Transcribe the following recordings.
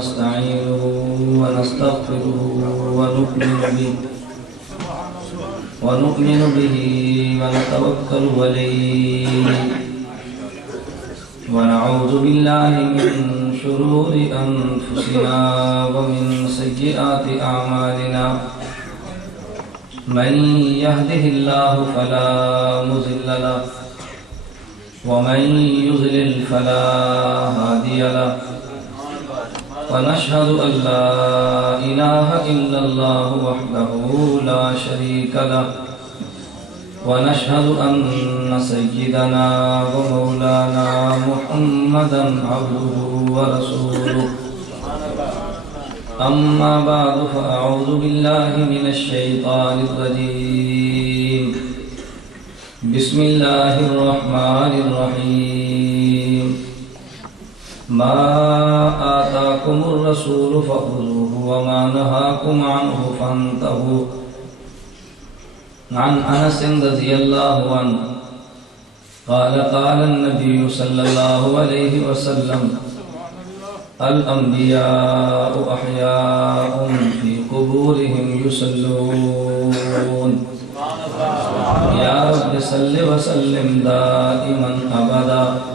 ونستعينه ونستغفره ونؤمن به ونتوكل عليه ونعوذ بالله من شرور أنفسنا ومن سيئات أعمالنا من يهده الله فلا مضل له ومن يضلل فلا هادي له ونشهد أن لا إله إلا الله وحده لا شريك له ونشهد أن سيدنا ومولانا محمدا عبده ورسوله أما بعد فأعوذ بالله من الشيطان الرجيم بسم الله الرحمن الرحيم ما آتاكم الرسول فخذوه وما نهاكم عنه فانتهوا عن أنس رضي الله عنه قال قال النبي صلى الله عليه وسلم الأنبياء أحياء في قبورهم يصلون يا رب صل وسلم دائما أبدا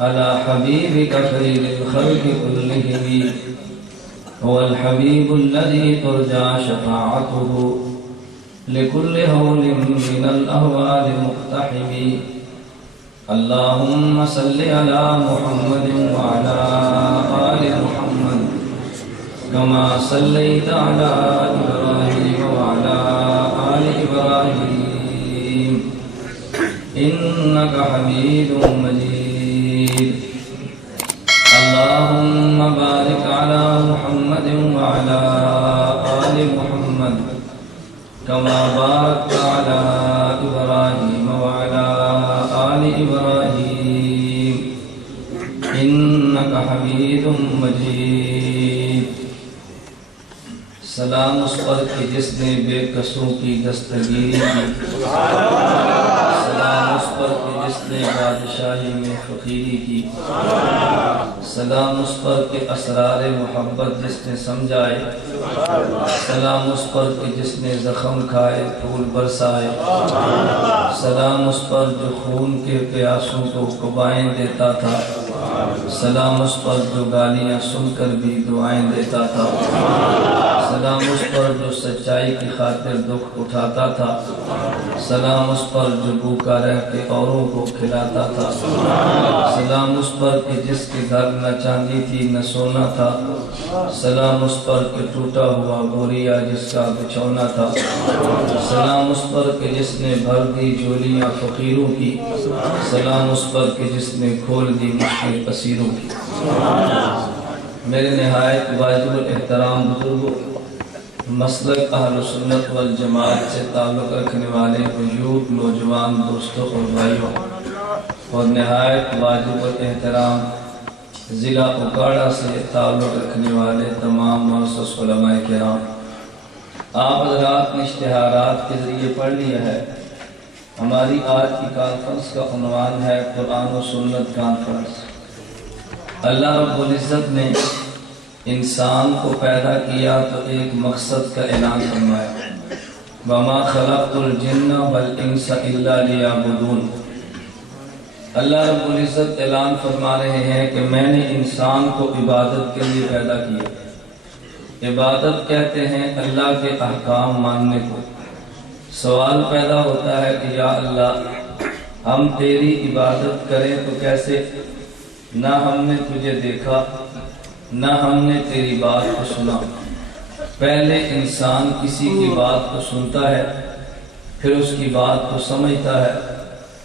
على حبيبك خير الخلق كلهم هو الحبيب الذي ترجى شفاعته لكل هول من الأهوال مقتحم اللهم صل على محمد وعلى آل محمد كما صليت على إبراهيم وعلى آل إبراهيم إنك حميد مجيد اللهم بارك على محمد وعلى آل محمد كما باركت على إبراهيم وعلى آل إبراهيم إنك حميد مجيد سلام اس پر کہ جس نے بے کسوں کی دستگیری کی سلام اس پر کہ جس نے بادشاہی میں فقیری کی سلام اس پر کہ اسرار محبت جس نے سمجھائے سلام اس پر کہ جس نے زخم کھائے پھول برسائے سلام اس پر جو خون کے پیاسوں کو قبائیں دیتا تھا سلام اس پر جو گالیاں سن کر بھی دعائیں دیتا تھا سلام اس پر جو سچائی کی خاطر دکھ اٹھاتا تھا سلام اس پر جو بھوکا رہ کے اوروں کو کھلاتا تھا سلام اس پر کہ جس کے گھر نہ چاندی تھی نہ سونا تھا سلام اس پر کہ ٹوٹا ہوا بوریا جس کا بچھونا تھا سلام اس پر کہ جس نے بھر دی جولیاں فقیروں کی سلام اس پر کہ جس نے کھول دی مشکل اسیروں کی میرے نہایت واجب الاحترام بزرگوں مسلک اہل سنت والجماعت سے تعلق رکھنے والے بزرگ نوجوان دوستوں اور بھائیوں اور نہایت واجب الاحترام ضلع اکاڑا سے تعلق رکھنے والے تمام معزز علماء کرام آپ حضرات نے اشتہارات کے ذریعے پڑھ لیا ہے ہماری آج کی کانفرنس کا عنوان ہے قرآن و سنت کانفرنس اللہ رب العزت نے انسان کو پیدا کیا تو ایک مقصد کا اعلان فرمایا وَمَا خَلَقْتُ الْجِنَّ وَالْإِنسَ إِلَّا لِيَعْبُدُونَ اللہ رب العزت اعلان فرما رہے ہیں کہ میں نے انسان کو عبادت کے لیے پیدا کیا عبادت کہتے ہیں اللہ کے احکام ماننے کو سوال پیدا ہوتا ہے کہ یا اللہ ہم تیری عبادت کریں تو کیسے نہ ہم نے تجھے دیکھا نہ ہم نے تیری بات کو سنا پہلے انسان کسی کی بات کو سنتا ہے پھر اس کی بات کو سمجھتا ہے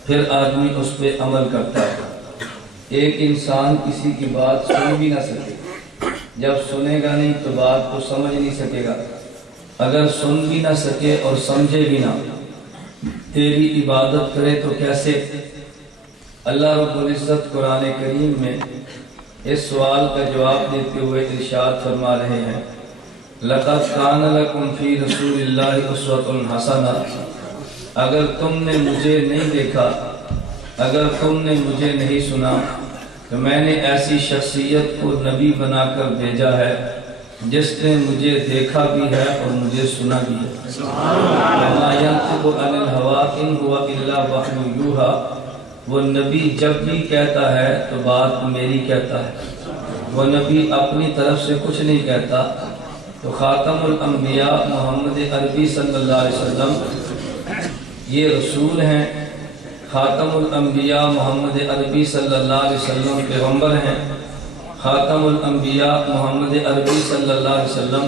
پھر آدمی اس پہ عمل کرتا ہے ایک انسان کسی کی بات سن بھی نہ سکے جب سنے گا نہیں تو بات کو سمجھ نہیں سکے گا اگر سن بھی نہ سکے اور سمجھے بھی نہ تیری عبادت کرے تو کیسے اللہ رب العزت قرآن کریم میں اس سوال کا جواب دیتے ہوئے ارشاد فرما رہے ہیں لَقَدْ كَانَ لَكُمْ فِي رَسُولِ اللَّهِ أُسْوَةٌ حَسَنَةٌ اگر تم نے مجھے نہیں دیکھا اگر تم نے مجھے نہیں سنا کہ میں نے ایسی شخصیت کو نبی بنا کر بھیجا ہے جس نے مجھے دیکھا بھی ہے اور مجھے سنا بھی ہے۔ وَمَا يَنطِقُ عَنِ الْهَوَىٰ إِنْ هُوَ إِلَّا وَحْيٌ يُوحَىٰ، وہ نبی جب بھی کہتا ہے تو بات میری کہتا ہے، وہ نبی اپنی طرف سے کچھ نہیں کہتا۔ تو خاتم الانبیاء محمد عربی صلی اللہ علیہ وسلم یہ رسول ہیں، خاتم الانبیاء محمد عربی صلی اللہ علیہ وسلم پیغمبر ہیں، خاتم الانبیاء محمد عربی صلی اللہ علیہ وسلم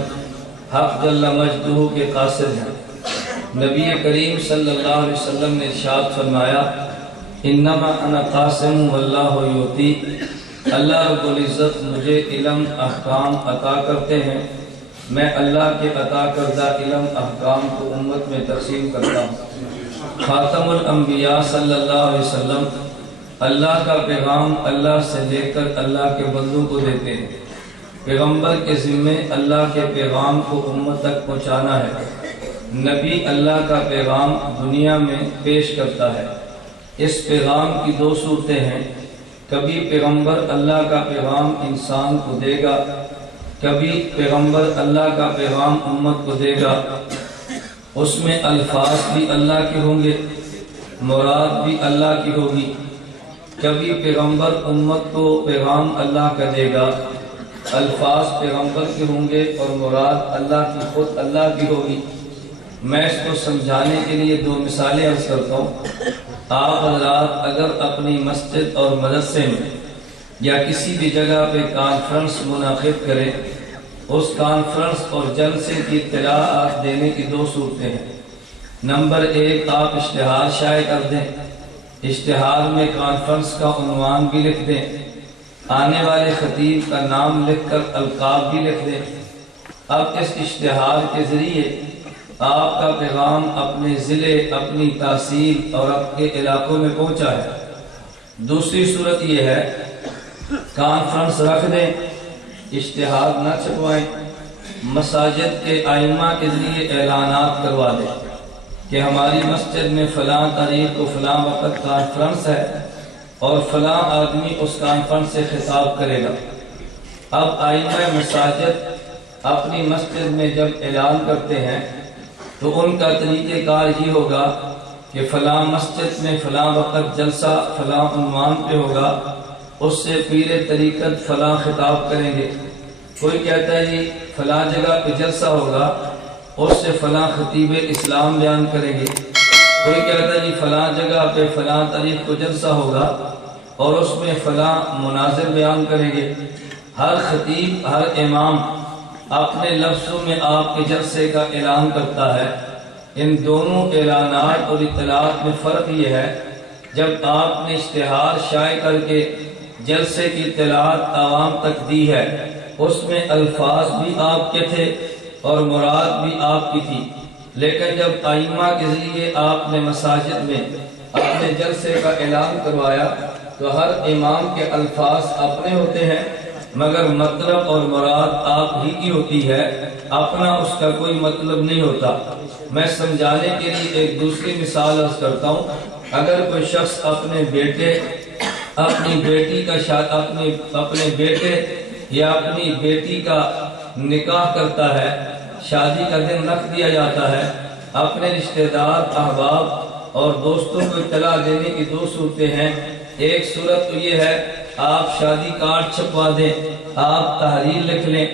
حق جل مجدہ کے قاصد ہیں۔ نبی کریم صلی اللہ علیہ وسلم نے ارشاد فرمایا، انما انا قاسم واللہ یعطی، اللہ رب العزت مجھے علم احکام عطا کرتے ہیں، میں اللہ کے عطا کردہ علم احکام کو امت میں تقسیم کرتا ہوں۔ خاتم الانبیاء صلی اللہ علیہ وسلم اللہ کا پیغام اللہ سے لے کر اللہ کے بندوں کو دیتے ہیں۔ پیغمبر کے ذمے اللہ کے پیغام کو امت تک پہنچانا ہے۔ نبی اللہ کا پیغام دنیا میں پیش کرتا ہے۔ اس پیغام کی دو صورتیں ہیں، کبھی پیغمبر اللہ کا پیغام انسان کو دے گا، کبھی پیغمبر اللہ کا پیغام امت کو دے گا۔ اس میں الفاظ بھی اللہ کے ہوں گے، مراد بھی اللہ کی ہوگی۔ کبھی پیغمبر امت کو پیغام اللہ کا دے گا، الفاظ پیغمبر کے ہوں گے اور مراد اللہ کی خود اللہ کی ہوگی۔ میں اس کو سمجھانے کے لیے دو مثالیں عرض کرتا ہوں۔ آپ حضرات اگر اپنی مسجد اور مدرسے میں یا کسی بھی جگہ پہ کانفرنس منعقد کریں، اس کانفرنس اور جلسے کی اطلاعات دینے کی دو صورتیں ہیں۔ نمبر ایک، آپ اشتہار شائع کر دیں، اشتہار میں کانفرنس کا عنوان بھی لکھ دیں، آنے والے خطیب کا نام لکھ کر القاب بھی لکھ دیں۔ اب اس اشتہار کے ذریعے آپ کا پیغام اپنے ضلع، اپنی تحصیل اور اپنے علاقوں میں پہنچا ہے۔ دوسری صورت یہ ہے، کانفرنس رکھ دیں، اشتہار نہ چھپوائیں، مساجد کے ائمہ کے ذریعے اعلانات کروا دیں کہ ہماری مسجد میں فلاں تاریخ کو فلاں وقت کانفرنس ہے اور فلاں آدمی اس کانفرنس سے خطاب کرے گا۔ اب ائمہ مساجد اپنی مسجد میں جب اعلان کرتے ہیں تو ان کا طریقہ کار یہ ہوگا کہ فلاں مسجد میں فلاں وقت جلسہ فلاں عنوان پہ ہوگا، اس سے پیر طریقت فلاں خطاب کریں گے۔ کوئی کہتا ہے جی فلاں جگہ پہ جلسہ ہوگا، اس سے فلاں خطیب اسلام بیان کریں گے۔ کوئی کہتا ہے جی فلاں جگہ پہ فلاں تاریخ کو جلسہ ہوگا اور اس میں فلاں مناظر بیان کریں گے۔ ہر خطیب، ہر امام اپنے لفظوں میں آپ کے جلسے کا اعلان کرتا ہے۔ ان دونوں اعلانات اور اطلاعات میں فرق یہ ہے، جب آپ نے اشتہار شائع کر کے جلسے کی اطلاعات عوام تک دی ہے، اس میں الفاظ بھی آپ کے تھے اور مراد بھی آپ کی تھی، لیکن جب ائمہ کے ذریعے آپ نے مساجد میں اپنے جلسے کا اعلان کروایا تو ہر امام کے الفاظ اپنے ہوتے ہیں مگر مطلب اور مراد آپ ہی کی ہوتی ہے، اپنا اس کا کوئی مطلب نہیں ہوتا۔ میں سمجھانے کے لیے ایک دوسری مثال عرض کرتا ہوں۔ اگر کوئی شخص اپنے بیٹے، اپنی بیٹی کا اپنے بیٹے یا اپنی بیٹی کا نکاح کرتا ہے، شادی کا دن رکھ دیا جاتا ہے، اپنے رشتہ دار، احباب اور دوستوں کو اطلاع دینے کی دو صورتیں ہیں۔ ایک صورت تو یہ ہے آپ شادی کارڈ چھپوا دیں، آپ تحریر لکھ لیں،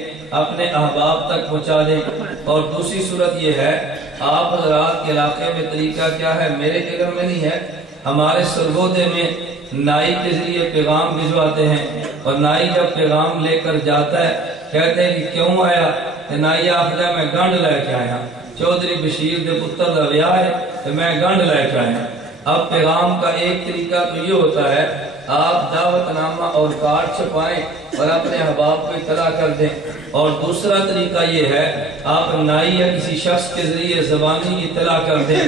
اپنے احباب تک پہنچا دیں، اور دوسری صورت یہ ہے آپ حضرات کے علاقے میں طریقہ کیا ہے میرے علم میں نہیں ہے، ہمارے سرگودے میں نائی کے ذریعے پیغام بھجواتے ہیں، اور نائی جب پیغام لے کر جاتا ہے کہتے ہیں کہ کیوں آیا، کہ نائی آخر ہے میں گنڈ لے کے آیا، چودھری بشیر دے پتر دا ویاہ ہے تو میں گنڈ لے کے آیا۔ اب پیغام کا ایک طریقہ تو یہ ہوتا ہے آپ دعوت نامہ اور کارڈ چھپائیں اور اپنے احباب کو اطلاع کر دیں، اور دوسرا طریقہ یہ ہے آپ نائی یا کسی شخص کے ذریعے زبانی اطلاع کر دیں۔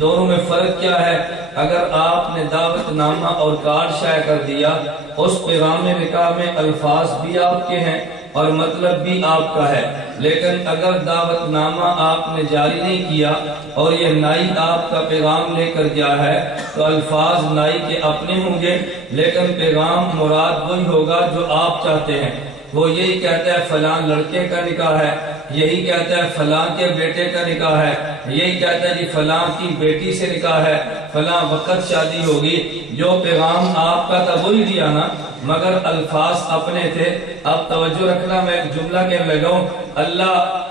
دونوں میں فرق کیا ہے؟ اگر آپ نے دعوت نامہ اور کارڈ شائع کر دیا، اس پیغام نکاح میں الفاظ بھی آپ کے ہیں اور مطلب بھی آپ کا ہے، لیکن اگر دعوت نامہ آپ نے جاری نہیں کیا اور یہ نائی آپ کا پیغام لے کر گیا ہے تو الفاظ نائی کے اپنے ہوں گے، لیکن پیغام مراد وہی ہوگا جو آپ چاہتے ہیں۔ وہ یہی کہتا ہے فلاں لڑکے کا نکاح ہے، یہی کہتا ہے فلاں کے بیٹے کا نکاح ہے، یہی کہتا ہے جی فلاں کی بیٹی سے نکاح ہے، فلاں وقت شادی ہوگی۔ جو پیغام آپ کا تھا وہی دیا نا، مگر الفاظ اپنے تھے۔ اب توجہ رکھنا، میں ایک جملہ کہنے لگا ہوں، اللہ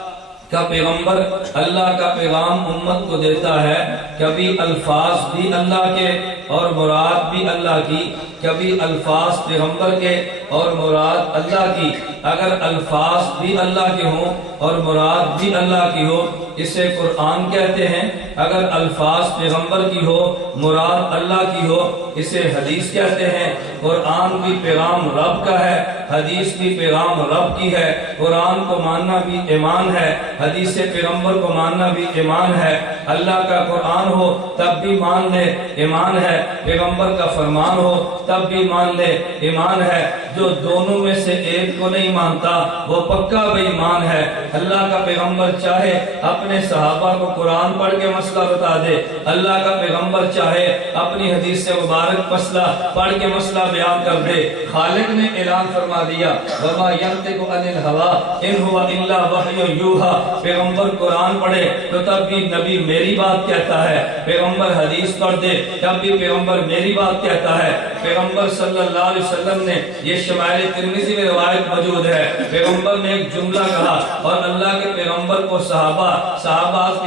کا پیغمبر اللہ کا پیغام امت کو دیتا ہے، کبھی الفاظ بھی اللہ کے اور مراد بھی اللہ کی، کبھی الفاظ پیغمبر کے اور مراد اللہ کی۔ اگر الفاظ بھی اللہ کے ہوں اور مراد بھی اللہ کی ہو، اسے قرآن کہتے ہیں۔ اگر الفاظ پیغمبر کی ہو، مراد اللہ کی ہو، اسے حدیث کہتے ہیں۔ قرآن بھی پیغام رب کا ہے، حدیث بھی پیغام رب کی ہے۔ قرآن کو ماننا بھی ایمان ہے، حدیث پیغمبر کو ماننا بھی ایمان ہے۔ اللہ کا قرآن ہو تب بھی مان لے، ایمان ہے۔ پیغمبر کا فرمان ہو تب بھی مان لے، ایمان ہے۔ جو دونوں میں سے ایک کو نہیں مانتا وہ پکا بے ایمان ہے۔ اللہ کا پیغمبر چاہے اپنے صحابہ کو قرآن پڑھ کے مسئلہ بتا دے، اللہ کا پیغمبر چاہے اپنی حدیث سے مبارک مسئلہ پڑھ کے مسئلہ بیان کر دے۔ خالق نے اعلان فرما دیا وَمَا يَنْطِقُ عَنِ الْهَوَىٰ إِنْ هُوَ إِلَّا وَحْيٌ يُوحَىٰ۔ پیغمبر قرآن پڑھے تو تب بھی نبی میری بات کہتا ہے، پیغمبر حدیث پڑھ دے تب بھی پیغمبر میری بات کہتا ہے۔ پیغمبر صلی اللہ علیہ وسلم نے، یہ شمائل ترمذی میں روایت موجود ہے، پیغمبر نے ایک جملہ کہا اور اللہ کے پیغمبر کو صحابہ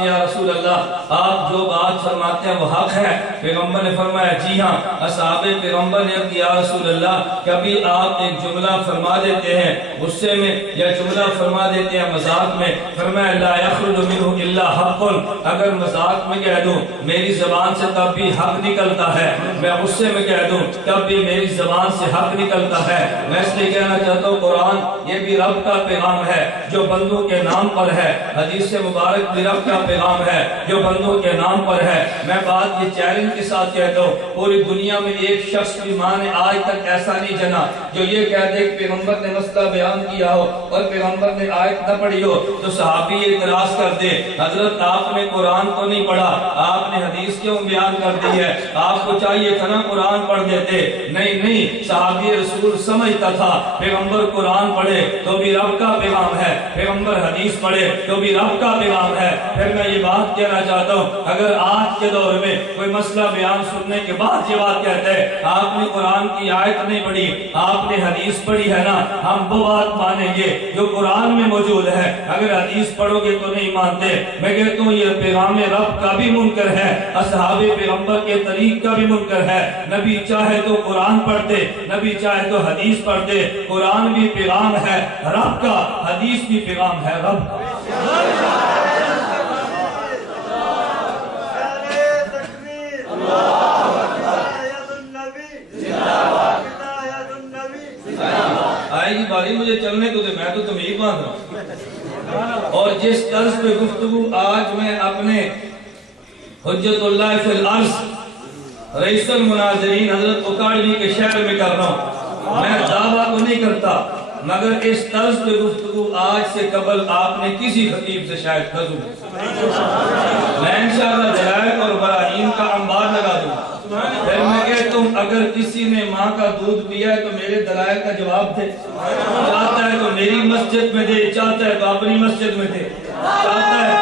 یا رسول اللہ آپ جو بات فرماتے ہیں وہ حق ہے؟ پیغمبر نے فرمایا جی ہاں۔ اصحاب پیغمبر نے کہا یا رسول اللہ کبھی آپ ایک جملہ فرما دیتے ہیں غصے میں یا جملہ فرما دیتے ہیں مذاق میں، فرمایا لا یخرج منہ الا حق، اگر مذاق میں کہہ دوں میری زبان سے تب بھی حق نکلتا ہے، میں غصے میں کہہ دوں تب بھی میری زبان سے حق نکلتا ہے۔ میں اس لیے کہنا چاہتا ہوں قرآن یہ بھی رب کا پیغام ہے جو بندوں کے نام پر ہے، حدیث مبارک بھی رب کا پیغام ہے جو بندوں کے نام پر ہے۔ میں بات یہ چیلنج کے ساتھ کہتا ہوں، پوری دنیا میں ایک شخص کی ماں نے آج تک ایسا نہیں جنا جو یہ کہہ دے کہ پیغمبر نے مسئلہ بیان کیا ہو اور پیغمبر نے آیت نہ پڑھی ہو تو صحابی اعتراض کر دے حضرت آپ نے قرآن تو نہیں پڑھا، آپ نے حدیث کیوں بیان کر دی ہے، آپ کو چاہیے تھا نا قرآن پڑھ دیتے۔ نہیں، صحابی رسول سمجھتا تھا پیغمبر قرآن پڑھے تو بھی رب کا پیغام ہے، پیغمبر حدیث پڑھے تو بھی رب کا پیغام ہے۔ پھر میں یہ بات کہنا چاہتا ہوں، اگر آج کے دور میں کوئی مسئلہ بیان سننے کے بعد یہ بات کہتا ہے آپ نے قرآن کی آیت نہیں پڑھی، آپ نے حدیث پڑھی ہے نا، ہم وہ بات مانیں گے جو قرآن میں موجود ہے، اگر حدیث پڑھو گے تو نہیں مانتے۔ میں کہتا ہوں یہ پیغام رب کا بھی منکر ہے، اصحاب پیغمبر کے طریق کا بھی منکر ہے۔ نبی چاہے تو قرآن پڑھتے، نبی چاہے تو حدیث پڑھتے، قرآن بھی پیغام ہے رب کا، حدیث بھی پیغام ہے رب کا۔ آئے گی باری مجھے چلنے کو دے، میں تو تمہیں ہی باندھ رہا ہوں۔ اور جس طرز پہ گفتگو آج میں اپنے حجت اللہ فی الارض رئیس المناظرین حضرت اکاڑوی کے شہر میں کر رہا ہوں، میں دعویٰ تو نہیں کرتا مگر اس طرز پہ گفتگو آج سے قبل آپ نے کسی خطیب سے شاید نہ سنی۔ میں انشاءاللہ دلائل اور براہین کا انبار لگا دوں۔ پھر میں کہتا ہوں اگر کسی نے ماں کا دودھ پیا ہے تو میرے دلائل کا جواب دے، چاہتا ہے تو میری مسجد میں دے، چاہتا ہے تو اپنی مسجد میں دے، چاہتا ہے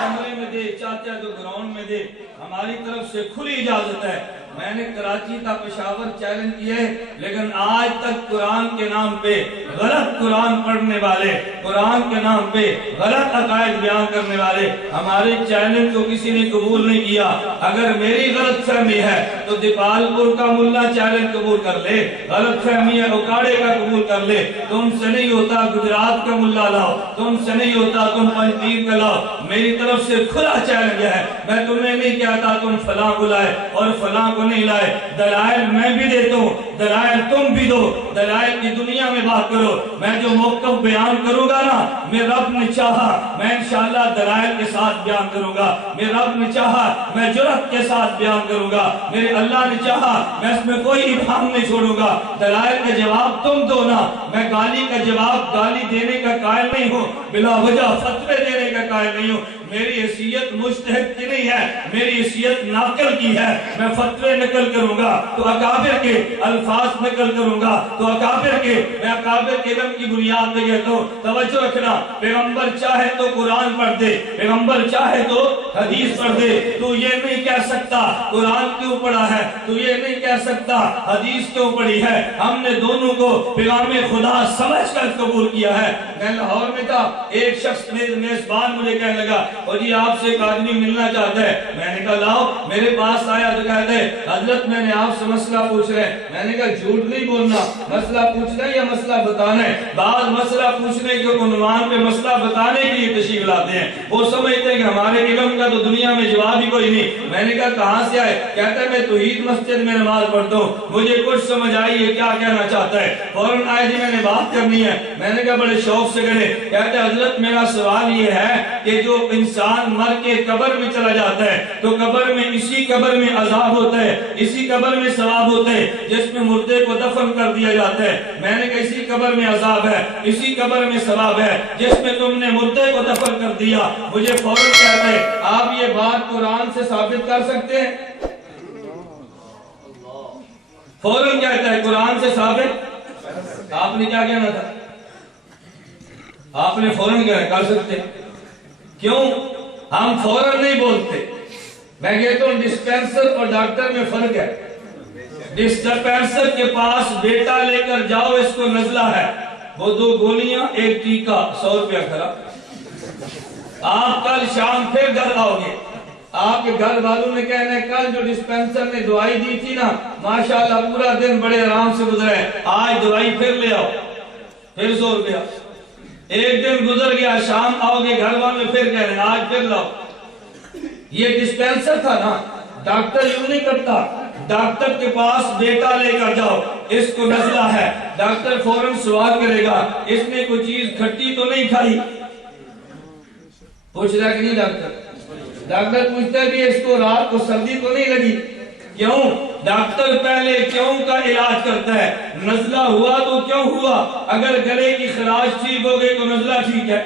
کمرے میں دے، چاہتا ہے تو گراؤنڈ میں دے، ہماری طرف سے کھلی اجازت ہے۔ میں نے کراچی کا پشاور چیلنج کیا ہے، لیکن آج تک قرآن کے نام پہ غلط قرآن پڑھنے والے، قرآن کے نام پہ غلط عقائد بیان کرنے والے ہمارے چیلنج کو کسی نے قبول نہیں کیا۔ اگر میری غلط فہمی ہے تو دیپال پور کا ملا چیلنج قبول کر لے، غلط فہمی ہے اکاڑے کا قبول کر لے، تم سے نہیں ہوتا گجرات کا ملا لاؤ، تم سے نہیں ہوتا تم پنجیر کا لاؤ، میری طرف سے کھلا چیلنج ہے۔ میں تمہیں نہیں کہتا تم فلاں کو لائے اور فلاں کو نہیں لائے، دلائل میں بھی دیتا ہوں، دلائل تم بھی دو، دلائل کی دنیا میں بات کرو۔ میں جو موقف بیان کروں گا نا، میں رب نے چاہا میں انشاءاللہ دلائل کے ساتھ بیان کروں گا، میں رب نے چاہا میں جرأت کے ساتھ بیان کروں گا، میرے اللہ نے چاہا میں اس میں کوئی ابہام نہیں چھوڑوں گا، دلائل کا جواب تم دو نا، میں گالی کا جواب گالی دینے کا قائل نہیں ہوں، بلا وجہ فتوے دینے کا قائل نہیں ہوں، میری حیثیت مجتہد کی نہیں ہے، میری حیثیت ناقل کی ہے، میں فتوے نقل کروں گا تو اکابر کے الفاظ نقل کروں گا تو اکابر کے، میں اکابر کے علم کی بنیاد پہ کہتا ہوں توجہ رکھنا، پیغمبر چاہے تو قرآن پڑھ دے، پیغمبر چاہے تو حدیث پڑھ دے، تو یہ نہیں کہہ سکتا قرآن کیوں پڑھا ہے، تو یہ نہیں کہہ سکتا حدیث کیوں پڑھی ہے، ہم نے دونوں کو پیغام خدا سمجھ کر قبول کیا ہے۔ میں لاہور میں تھا، ایک شخص میزبان مجھے کہنے لگا اور یہ آپ سے ایک آدمی ملنا چاہتا ہے، میں نے کہا لاؤ، میرے پاس آیا تو کہتا ہے حضرت میں نے آپ سے مسئلہ پوچھ رہے ہیں، میں نے کہا جھوٹ نہیں بولنا، مسئلہ پوچھنا یا مسئلہ بتانا ہے، بعض مسئلہ پوچھنے کے عنوان پہ مسئلہ بتانے کے لیے تشریف لاتے ہیں، وہ سمجھتے ہیں کہ ہمارے علم کا تو دنیا میں جواب ہی کوئی نہیں، میں نے کہا کہاں سے آئے، کہتا ہے میں توحید مسجد میں نماز پڑھتا ہوں، مجھے کچھ سمجھ آئی یہ کیا کہنا چاہتا ہے، فوراً آئے جی میں نے بات کرنی ہے، میں نے کہا بڑے شوق سے کرے، کہتا ہے حضرت میرا سوال یہ ہے کہ جو انسان مر کے قبر میں چلا جاتا ہے تو قبر میں اسی قبر میں عذاب ہوتا ہے، اسی قبر میں ثواب ہوتا ہے جس میں مردے کو دفن کر دیا جاتا ہے، میں نے کہا اسی قبر میں عذاب ہے، اسی قبر میں ثواب ہے جس میں تم نے مردے کو دفن کر دیا، مجھے فوراً کہتا ہے آپ یہ بات قرآن سے ثابت کر سکتے ہیں، فوراً کہتا ہے قرآن سے ثابت، آپ نے کیا کہنا تھا، آپ نے فوراً کہنا کر سکتے، کیوں ہم فوراً نہیں بولتے، میں کہتا ہوں ڈسپینسر اور ڈاکٹر میں فرق ہے، ڈسپینسر کے پاس بیٹا لے کر جاؤ اس کو نزلہ ہے، وہ 2 گولیاں ایک ٹیکا 100 روپیہ کھلا، آپ کل شام پھر گھر آؤ گے، آپ کے گھر والوں نے کہنا ہے کل جو ڈسپینسر نے دوائی دی تھی نا ماشاءاللہ پورا دن بڑے آرام سے گزرا ہے، آج دوائی پھر لے آؤ، پھر 100 روپیہ، ایک دن گزر گیا شام آؤ گے گھر والے پھر کہہ رہے ہیں آج پھر لاؤ، یہ ڈسپینسر تھا نا، ڈاکٹر یوں نہیں کرتا، ڈاکٹر کے پاس بیٹا لے کر جاؤ اس کو نزلہ ہے، ڈاکٹر فوراً سوال کرے گا اس نے کوئی چیز کھٹی تو نہیں کھائی، پوچھ رہا کہ نہیں ڈاکٹر پوچھتا ہے بھی اس کو رات کو سردی تو نہیں لگی، کیوں ڈاکٹر پہلے کیوں کا علاج کرتا ہے، نزلہ ہوا تو کیوں ہوا، اگر گلے کی خراش ٹھیک ہو گئی تو نزلہ ٹھیک ہے،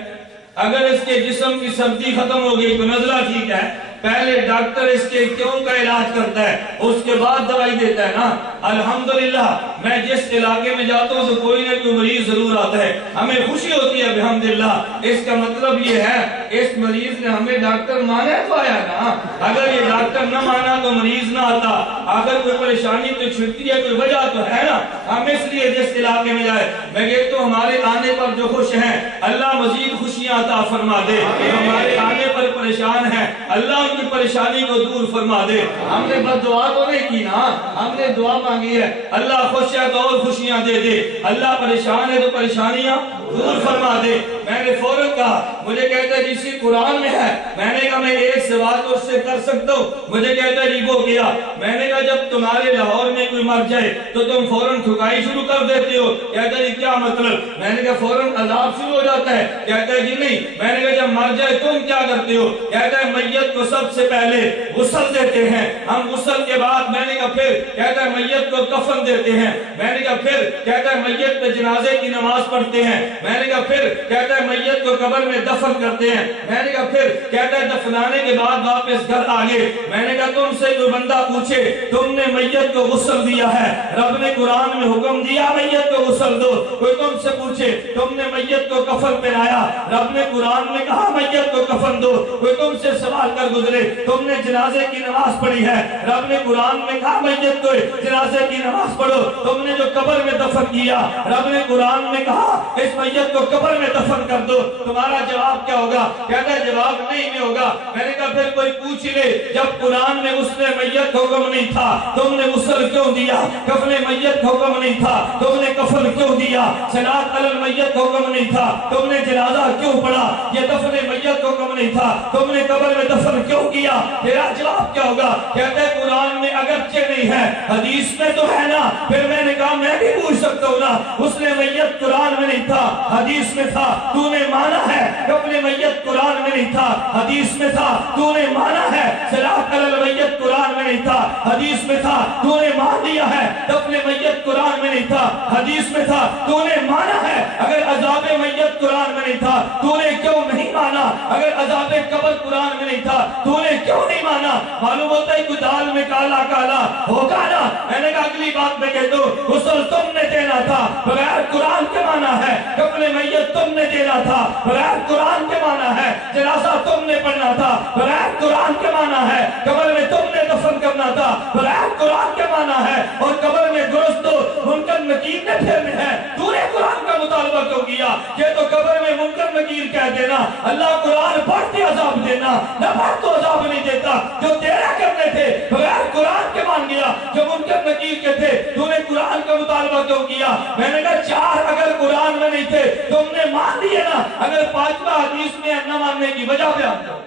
اگر اس کے جسم کی سردی ختم ہو گئی تو نزلہ ٹھیک ہے، پہلے ڈاکٹر اس کے کیوں کا علاج کرتا ہے اس کے بعد دوائی دیتا ہے نا، الحمدللہ میں جس علاقے میں جاتا ہوں تو کوئی نہ کوئی مریض ضرور آتا ہے، ہمیں خوشی ہوتی ہے بحمدللہ، اس کا مطلب یہ ہے اس مریض نے ہمیں ڈاکٹر مانا تو آیا نا، اگر یہ ڈاکٹر نہ مانا تو مریض نہ آتا، اگر کوئی پریشانی تو چھٹتی ہے کوئی وجہ تو ہے نا، ہم اس لیے جس علاقے میں جائے، میں کہتا ہوں ہمارے آنے پر جو خوش ہیں اللہ مزید خوشیاں عطا فرما دے، ہمارے آنے پر پریشان ہیں اللہ ان کی پریشانی کو دور فرما دے، ہم نے بس دعا تو نہیں کی نا، ہم نے دعا مانگی ہے اللہ خوش ہے تو اور خوشیاں دے دے، اللہ پریشان ہے تو پریشانیاں دور فرما دے، میں نے فوراً کہا، مجھے کہتا ہے جسی قرآن میں ہے، میں نے کہا میں ایک سوال تو اس سے کر سکتا ہوں، مجھے کہتا ہے وہ کیا، میں نے کہا جب تمہارے لاہور میں کوئی مر جائے تو تم فوراً ٹھکائی شروع کر دیتے ہو، کہتا ہے کیا مطلب، میں نے کہا فوراً عذاب شروع ہو جاتا ہے، کہتا ہے جی نہیں، میں نے کہا جب مر جائے تم کیا کرتے ہو، کہتا ہے میت کو سب سے پہلے غسل دیتے ہیں، ہم غسل کے بعد، میں نے کہا پھر، کہتا ہے میت کو کفن دیتے ہیں، میں نے کہا پھر، کہتا ہے میت پہ جنازے کی نماز پڑھتے ہیں، میں نے کہا پھر، کہتا ہے میت کو قبر میں دفن کرتے ہیں، میں نے کہا پھر، کہتا ہے دفنانے کے بعد واپس گھر آگے، میں نے کہا تم سے کوئی بندہ پوچھے تم نے میت کو غسل دیا ہے، رب نے قرآن میں حکم دیا میت کو غسل دو، کوئی تم سے پوچھے تم نے میت کو کفن پہنایا، رب نے قرآن میں کہا میت کو کفن دو، کوئی تم سے سوال کر گزرے تم نے جنازے کی نماز پڑھی ہے، رب نے قرآن میں کہا میت کو جنازے کی نماز پڑھو، تم نے جو قبر میں دفن کیا رب نے قرآن میں کہا اس میت کو قبر میں دفن کر دو، تمہارا جواب کیا ہوگا، کہتا ہے جواب نہیں میں ہوگا، میں نے کہا پھر کوئی پوچھ لے جب قرآن میں غسل میت کا حکم نہیں تھا تم نے غسل کیوں دیا، کفن میت کا حکم نہیں تھا تم نے کفن کیوں دیا، صلاۃ علی المیت کا حکم نہیں تھا تم نے جنازہ کیوں پڑھا، یہ دفن میت کا حکم نہیں تھا تم نے قبر میں دفن کیوں کیوں کیا؟ تیرا جواب کیا ہوگا؟ کہتے ہیں قرآن میں اگرچہ نہیں ہے حدیث میں تو ہے نا. پھر میں نے کہا میں بھی پوچھ سکتا ہوں نا. اس نے میت قرآن میں نہیں تھا حدیث میں تھا, تو نے مانا ہے کہ اپنے میت قرآن میں نہیں تھا حدیث میں تھا, تو نے مانا ہے صلاۃ علی المیت قرآن میں نہیں تھا حدیث میں تھا, تو نے مان لیا ہے کہ اپنے میت قرآن میں نہیں تھا حدیث میں تھا, تو نے مانا ہے اگر عذاب میت قرآن میں نہیں تھا تو نے کیوں نہیں مانا؟ اگر عذاب قبر قرآن میں نہیں تھا تو نے کیوں نہیں مانا؟ معلوم ہوتا ہے کوئی دال میں کالا کالا ہوگا نا. میں نے کہا اگلی بات میں کہہ دو, غسل تم نے دینا تھا بغیر قرآن کے مانا ہے, کفن میت تم نے دینا تھا بغیر قرآن کے مانا ہے, جنازہ تم نے پڑھنا تھا بغیر قرآن کے مانا ہے, قبر میں تم نے دفن کرنا تھا بغیر قرآن کے مانا ہے, اور قبر میں درست منکر نکیر نے پھیرنے ہیں, تو نے قرآن کا مطالبہ کیوں کیا؟ یہ تو قبر میں منکر نکیر کہہ دینا. اللہ قرآن پڑھتے عذاب دینا, نہ پڑھ تو عذاب نہیں دیتا. جو تیرا کرنے تھے بغیر قرآن کے مان گیا, جو منکر نکیر کے تھے تو نے قرآن کا مطالبہ کیوں کیا؟ میں نے کہا چار اگر قرآن میں نہیں تھے تم نے مان لیے نا, اگر پانچواں حدیث میں نہ ماننے کی وجہ بیان کرو.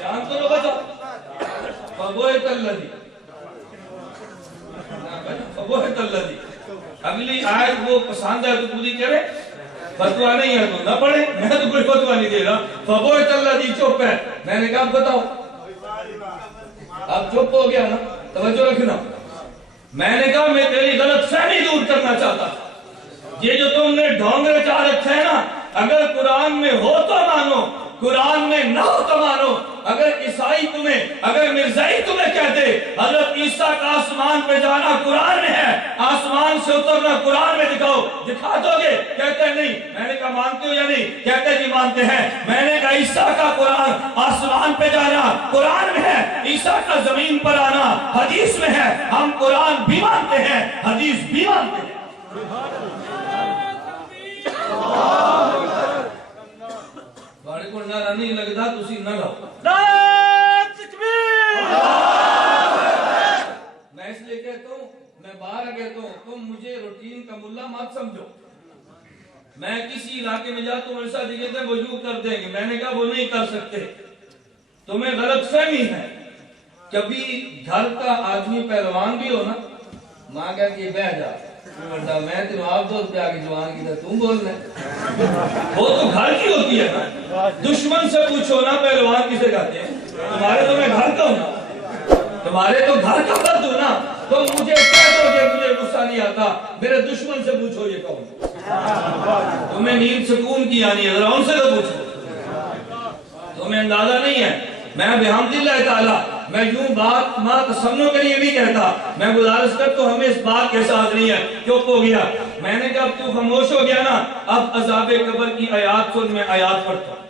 جان تو لو بچا فبوہت الذی فبوہت الذی. اگلی آیت وہ پسند ہے تو پوری کرے, فتوہ نہیں ہے تو نہ پڑھے. میں تو کوئی فتوہ نہیں دے رہا. فبوہت الذی چپ ہے. میں نے کہا بتاؤ, اب چپ ہو گیا نا, توجہ رکھنا. میں نے کہا میں تیری غلط فہمی دور کرنا چاہتا. یہ جو تم نے ڈھونگ رچا رکھا ہے نا, اگر قرآن میں ہو تو مانو, قرآن میں نہ ہو تو مانو. اگر عیسائی تمہیں, اگر مرزائی تمہیں کہتے حضرت عیسیٰ کا آسمان پہ جانا قرآن میں ہے, آسمان سے اترنا قرآن میں دکھاؤ, دکھا دو گے؟ کہتے ہیں نہیں. میں نے کہا مانتے ہو یا نہیں؟ کہتے جی مانتے ہیں. میں نے کہا عیسیٰ کا قرآن آسمان پہ جانا قرآن میں ہے, عیسیٰ کا زمین پر آنا حدیث میں ہے. ہم قرآن بھی مانتے ہیں حدیث بھی مانتے ہیں. بڑے کو نہ نہیں لگتا تسی نہ لاؤ. میں اس لیے کہتا ہوں, میں باہر کہتا ہوں, تم مجھے روٹین کا ملا مت سمجھو. میں کسی علاقے میں جا تم ایسا دیکھتے ہیں وضو کر دیں گے, میں نے کہا وہ نہیں کر سکتے. تمہیں غلط فہمی ہے. کبھی گھر کا آدمی پہلوان بھی ہو نا, ماں کہتی ہے بہ جا, میں تیروں آپ دوست پہ آگے جوان کی تھا تم بول رہے, وہ تو گھر کی ہوتی ہے نا. دشمن سے پوچھو نا پہلوان کسے کہتے ہیں. تمہارے تو میں گھر کا ہوں نا, تمہارے تو گھر کا فرد ہوں نا. تم مجھے کہہ دو کہ مجھے غصہ نہیں آتا, میرے دشمن سے پوچھو یہ کون. تمہیں نیند سکون کی آنی ہے, ذرا ان سے تو پوچھو. تمہیں اندازہ نہیں ہے. میں بحمدللہ تعالیٰ میں یوں بات ماں تسنو کے لیے نہیں کہتا, میں گزارش کرتا ہوں ہمیں اس بات کے ساتھ نہیں ہے. چپ ہو گیا. میں نے کہا اب تو خاموش ہو گیا نا, اب عذاب قبر کی آیات سن, میں آیات پڑھتا ہوں.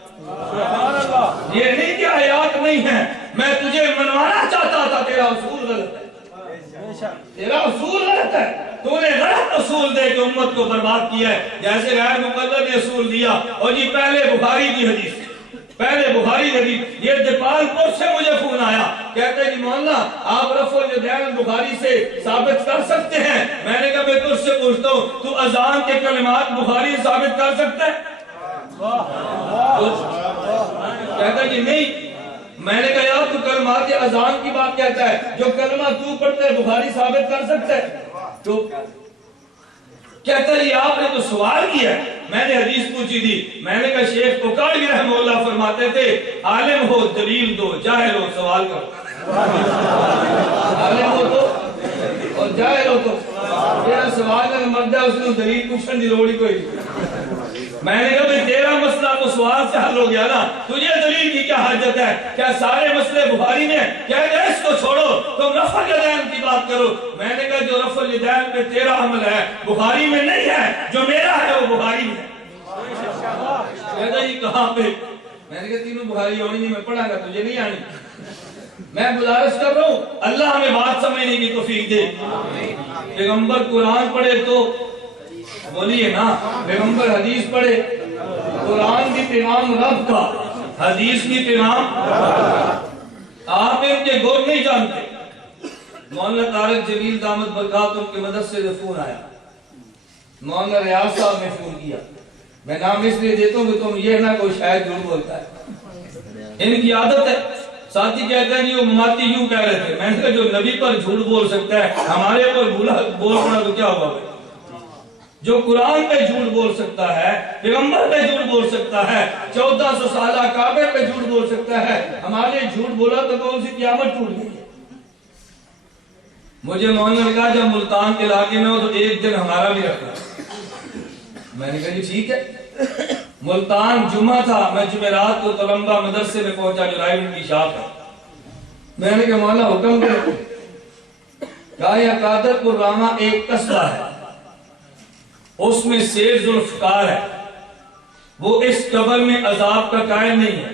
یہ نہیں کہ آیات نہیں ہے, میں تجھے منوانا چاہتا تھا. تیرا اصول غلط ہے, تیرا اصول غلط ہے. تو نے غلط اصول دے کے امت کو برباد کیا ہے, جیسے غیر مقرر نے اصول دیا. اور جی پہلے بخاری کی حدیث, پہلے بخاری حدیث. یہ دیپال پور سے مجھے فون آیا, کہتے جی مولانا آپ رفع الیدین بخاری سے ثابت کر سکتے ہیں. میں نے کہا میں تجھ سے پوچھتا ہوں, تو اذان کے کلمات بخاری ثابت کر سکتا ہے؟ کہتا جی نہیں. میں نے کہا یار تو کلمات اذان کی بات کہتا ہے, جو کلمہ تو پڑھتا ہے بخاری ثابت کر سکتا ہے؟ تو کہتا جی آپ نے تو سوال کیا ہے, میں نے حدیث پوچھی تھی. میں نے کہا شیخ کوکاڑی رحمہ اللہ فرماتے تھے عالم ہو دلیل دو, جاہل ہو سوال کرو. عالم ہو تو اور جاہل ہو تو میرا سوال اگر مرد ہے اس نے دلیل پوچھنے دی لوڑی کوئی. میں نے کہا بھئی تیرا مسئلہ تو سوال سے حل ہو گیا نا, تجھے دلیل کی کیا حاجت ہے؟ کیا سارے مسئلے بخاری میں؟ کیا اس کو چھوڑو, تم رفع الیدین کی بات کرو. میں نے کہا جو رفع الیدین پہ تیرا عمل ہے بخاری میں نہیں ہے, جو میرا ہے وہ بخاری میں. کہتا جی کہاں پہ؟ میں نے کہا تینوں بخاری ہونی نہیں, میں پڑھا گا تجھے نہیں آنی. میں گزارش کر رہا ہوں اللہ ہمیں بات سمجھنے کی توفیق دے. پیغمبر قرآن پڑھے تو بولیے نا, پیغمبر حدیث پڑھے. قرآن بھی پیغام رب کا, حدیث بھی پیغام. آپ ان کے گور نہیں جانتے. مولانا طارق جلیل دامت برکاتہ کی مدد سے فون آیا, مولانا ریاض صاحب نے فون کیا. میں نام اس لیے دیتا ہوں کہ تم یہ نہ کوئی شاید جھوٹ بولتا ہے. ان کی عادت ہے. ساتھی کہتے ہیں جی وہ مماتی یوں کہہ رہے تھے. میں نے کہا جو نبی پر جھوٹ بول سکتا ہے ہمارے پر بول پڑا تو کیا ہوا؟ جو قرآن پہ جھوٹ بول سکتا ہے، پیغمبر پہ جھوٹ بول سکتا ہے، 1400 سالہ کعبے پہ جھوٹ بول سکتا ہے، ہمارے جھوٹ بولا تو کون سی قیامت ٹوٹ گئی؟ مجھے مولانا نے کہا جب ملتان کے علاقے میں ہو تو ایک دن ہمارا بھی رکھنا. میں نے کہا جی ٹھیک ہے. ملتان جمعہ تھا، میں جمعرات کو تلمبہ مدرسے میں پہنچا جو رائے کی شاپ ہے. میں نے کہا مولانا حکم کرو. کہا یہ قادر پور راما ایک قصبہ ہے، اس میں سیر ذوالفقار ہے، وہ اس قبر میں عذاب کا قائل نہیں ہے.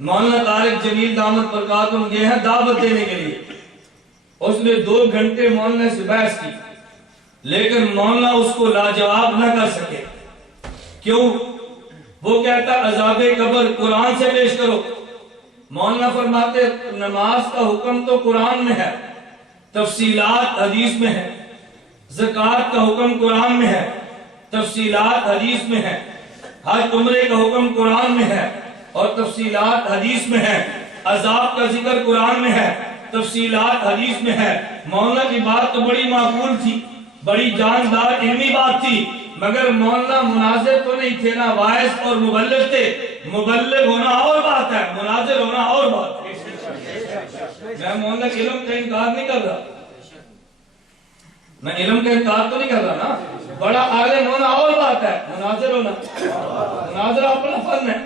مولانا طارق جمیل دامت برکاتہم گئے ہیں دعوت دینے کے لیے. اس نے 2 گھنٹے مولانا سے بحث کی لیکن مولانا اس کو لاجواب نہ کر سکے. کیوں؟ وہ کہتا عذاب قبر قرآن سے پیش کرو. مولانا فرماتے نماز کا حکم تو قرآن میں ہے، تفصیلات حدیث میں ہے. زکوٰۃ کا حکم قرآن میں ہے، تفصیلات حدیث میں ہے. حج عمرے کا حکم قرآن میں ہے اور تفصیلات حدیث میں ہے. عذاب کا ذکر قرآن میں ہے، تفصیلات حدیث میں ہے. مولانا کی بات تو بڑی معقول تھی، بڑی جاندار علمی بات تھی، مگر مولانا مناظر تو نہیں تھے نا، واعظ اور مبلغ تھے. مبلغ ہونا اور بات ہے، مناظر ہونا اور بات ہے. میں مولانا کے علم کا انکار نہیں کر رہا، میں علم کا انکار تو نہیں کر رہا نا. بڑا عالم ہونا اور بات ہے، مناظر ہونا، مناظر اپنا فن ہے.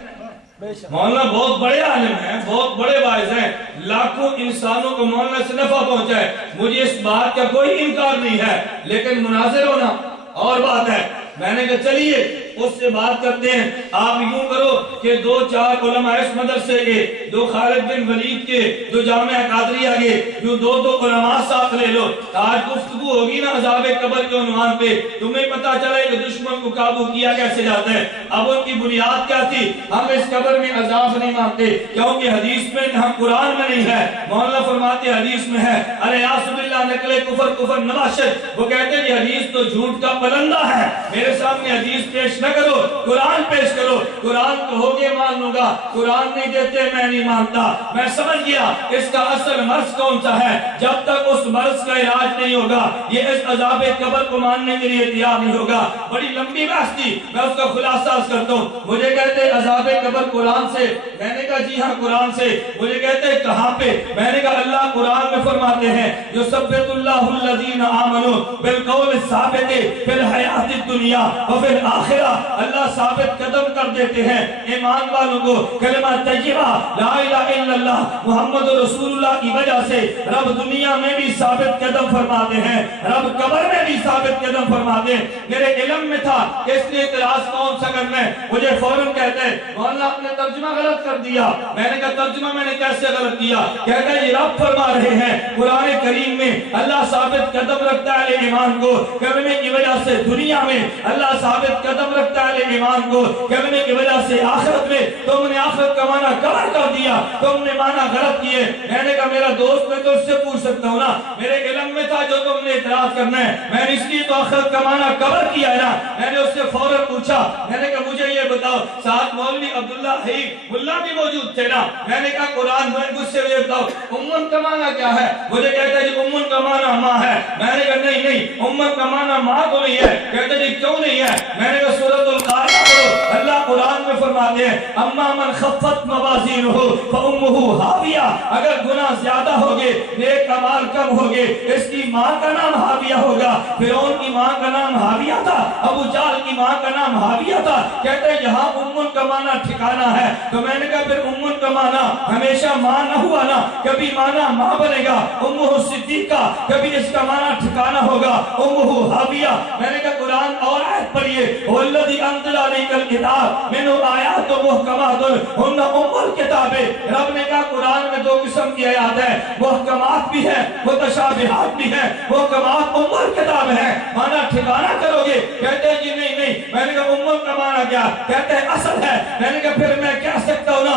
مولانا بہت بڑے عالم ہیں، بہت بڑے واعظ ہیں، لاکھوں انسانوں کو مولانا سے نفع پہنچا ہے. مجھے اس بات کا کوئی انکار نہیں ہے، لیکن مناظر ہونا اور بات ہے. میں نے کہا چلیے اس سے بات کرتے ہیں. آپ یوں کرو کہ 2-4 علماء اس مدرسے کے، 2 خالد بن ولید کے، 2 جامعہ قادریہ کے، یوں 2 علماء ساتھ لے لو. آج گفتگو ہوگی نا عذاب قبر کے عنوان پہ، تمہیں پتا چلے کہ دشمن کو قابو کیا کیسے جاتا ہے. اب ان کی بنیاد کیا تھی؟ ہم اس قبر میں عذاب نہیں مانتے کیونکہ حدیث میں، ہم قرآن میں نہیں ہے. مولانا فرماتے حدیث میں ہے. ارے یاسب باللہ نقل کفر کفر نباشت. وہ کہتے ہیں یہ حدیث تو جھوٹ کا پلندہ ہے، میرے سامنے حدیث پیش نہ کرو، قرآن پیش کرو. قرآن کہو گے مان لوں گا، قرآن نہیں دیتے میں نہیں مانتا. میں سمجھ گیا اس کا اصل مرض کون سا ہے. جب تک اس مرض کا علاج نہیں ہوگا یہ اس عذاب قبر کو ماننے کے لیے تیار نہیں ہوگا. بڑی لمبی بحث تھی، میں اس کا خلاصہ کرتا ہوں. مجھے کہتے عذاب قبر قرآن سے. میں نے کہا جی ہاں قرآن سے. مجھے کہتے کہاں پہ؟ میں نے کہا اللہ قرآن میں فرماتے ہیں یثبت اللہ الذین آمنوا بالقول الثابت فی الحیات الدنیا وفی الآخرہ. اللہ ثابت قدم کر دیتے ہیں ایمان والوں کو. کلمہ طیبہ لا الہ الا اللہ محمد رسول اللہ کی وجہ سے رب دنیا میں بھی ثابت قدم فرماتے ہیں، رب قبر میں بھی ثابت قدم فرماتے ہیں. میرے علم میں تھا اس لیے اعتراض کون سا کرنا ہے. مجھے فوراً کہتے ہیں مولانا آپ نے ترجمہ غلط کر دیا. میں نے کہا ترجمہ میں نے کیسے غلط کیا؟ کہتا ہے یہ رب فرما رہے ہیں قرآن کریم میں اللہ ثابت قدم رکھتا ہے ایمان کو کلمے کی وجہ سے. دنیا میں اللہ ثابت قدم رکھتا ہے ایمان کو کلمے کی وجہ سے. آخرت میں تم نے آخرت کا معنی کور کر دیا، تم نے معنی غلط کیے. میں نے کہا میرا دوست میں تو اس سے پوچھ سکتا ہوں نا، میرے علم میں تھا جو تم نے اعتراض کرنا ہے. میں نے اس لیے تو آخرت کا معنی کور کیا ہے نا. میں نے اس سے فوراً پوچھا، میں نے کہا مجھے یہ بتاؤ. ساتھ مولوی عبداللہ حیب ملا بھی موجود تھے نا. میں نے کہا قرآن میں مجھ سے یہ بتاؤ امن کا معنی کیا ہے. مجھے کہتا ہے جی امن کا معنی ماں ہے. میں نے کہا نہیں نہیں امن کا معنی ماں تو نہیں ہے. کہتے جی کیوں نہیں ہے؟ میں نے کہا سورۃ القاریہ پڑھو. اللہ قرآن میں فرماتے ہیں اما من خفت موازینہ فامہ حاویہ. اگر گناہ زیادہ ہوگے، نیک اعمال کم ہوگے، اس کی ماں کا نام حاویہ ہوگا. فرعون کی ماں کا نام حاویہ تھا، ابو جہل کی ماں کا نام حاویہ تھا. کہتے ہیں یہاں امن کا معنی ٹھکانا ہے. تو میں نے کہا پھر امن کا معنی ہمیشہ ماں نہ ہوا نا، کبھی معنی ماں بنے گا امہ صدیقہ، کبھی اس کا معنی ٹھکانا ہوگا امہ حاویہ. میں نے کہا قرآن اور آیت پڑھیے والذی انزل علیک الکتاب منہ آیات محکمات ہن ام الکتاب. رب نے کہا قرآن میں 2 قسم کی آیات ہیں، محکمات بھی ہیں متشابہات بھی ہیں. محکمات ام الکتاب ہے، معنی ٹھکانا کرو گے. کہتے ہیں جی نہیں نہیں. میں نے کہا ام کا معنی کیا؟ کہتے ہیں اصل ہے. میں نے کہا پھر میں کہہ سکتا ہوں نا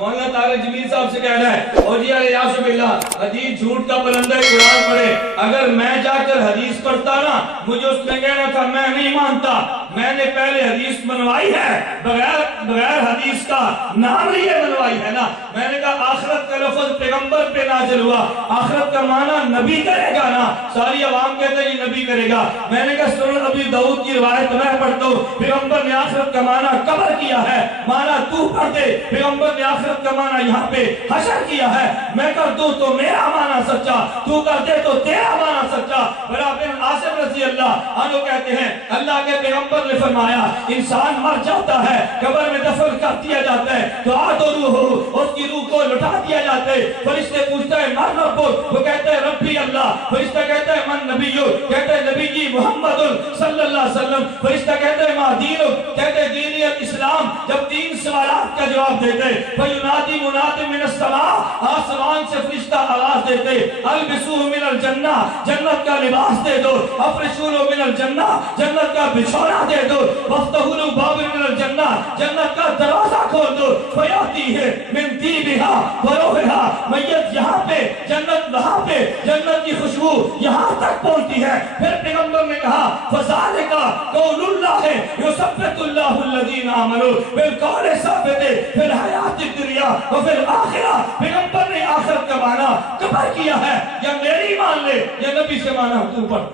مولانا طارق جمیل صاحب سے کہہ رہا ہے اور جی الیاس باللہ حدیث جھوٹ کا پرندہ ہے قرآن پڑھے، اگر میں جا کر حدیث پڑھتا نا مجھے اس نے کہنا تھا میں نہیں مانتا، میں نے پہلے حدیث منوائی ہے بغیر حدیث کا نام لیے منوائی ہے نا۔ میں نے کہا آخرت کا لفظ پیغمبر پہ نازل ہوا، آخرت کا معنی نبی کرے گا نا، ساری عوام کہتے ہیں یہ نبی کرے گا۔ میں نے کہا سنن ابی داؤد کی روایت میں پڑھتا ہوں، پیغمبر نے آخرت کا معنی قبر کیا ہے، معنی تو پڑھ دے، پیغمبر نے آخرت کا معنی یہاں پہ حشر کیا ہے، میں کر دوں تو میرا معنی سچا، تو کر دے تو تیرا معنی سچا۔ برا بن عاصم رضی اللہ عنہ کہتے ہیں اللہ کے پیغمبر نے فرمایا انسان مر جاتا ہے، قبر میں دفن کر دیا جاتا ہے تو آدھو روح اس کی روح کو لٹا دیا جاتا ہے، فرشتے پوچھتا ہے من ربک، وہ کہتا ہے ربی اللہ، فرشتہ کہتا ہے من نبیو، کہتا ہے نبی جی محمد صلی اللہ علیہ وسلم، فرشتہ کہتا ہے ما دینک، کہتے ہیں دین الاسلام۔ جب تین سوالات کا جواب دیتے فینادی مناد من السماء، آسمان سے فرشتہ آواز دیتے البسوہ من الجنہ، جنت کا لباس دے دو، افرشوہ من الجنہ، جنت کا بچھونا دے دو، وفتحوا باب من الجنہ، جنت کا دروازہ کھول دو، فیاتی ہے من طیبہا وروحہا، میت یہاں پہ جنت وہاں پہ، جنت کی خوشبو یہاں تک پہنچتی ہے۔ پھر پیغمبر نے کہا فذالک قول اللہ یثبت اللہ الذین آمنوا بالقول ثابت فی الحیات الدنیا وفی الآخرہ۔ پیغمبر نے آخرت کا معنی قبر کیا ہے، یا میری مان لے یا نبی سے مانا تو پڑھ۔